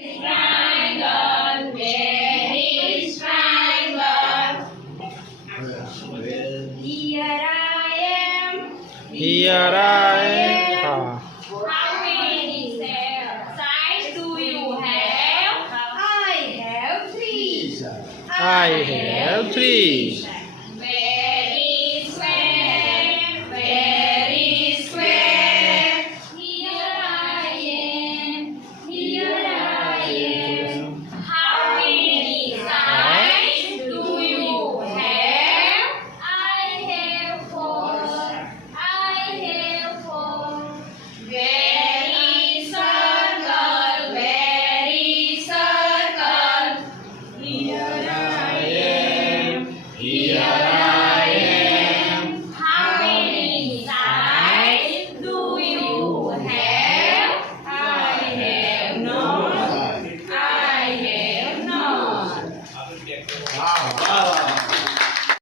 Triangle, where is triangle? Here I am. Here I am. How many sides do you have? I have three. I have three. Very square, very square. Here I am, here I am. How many sides do you have? I have four, I have four. Very circle, very circle. Here I am, here I am. How many sides do you have? I have none. I have none. Wow.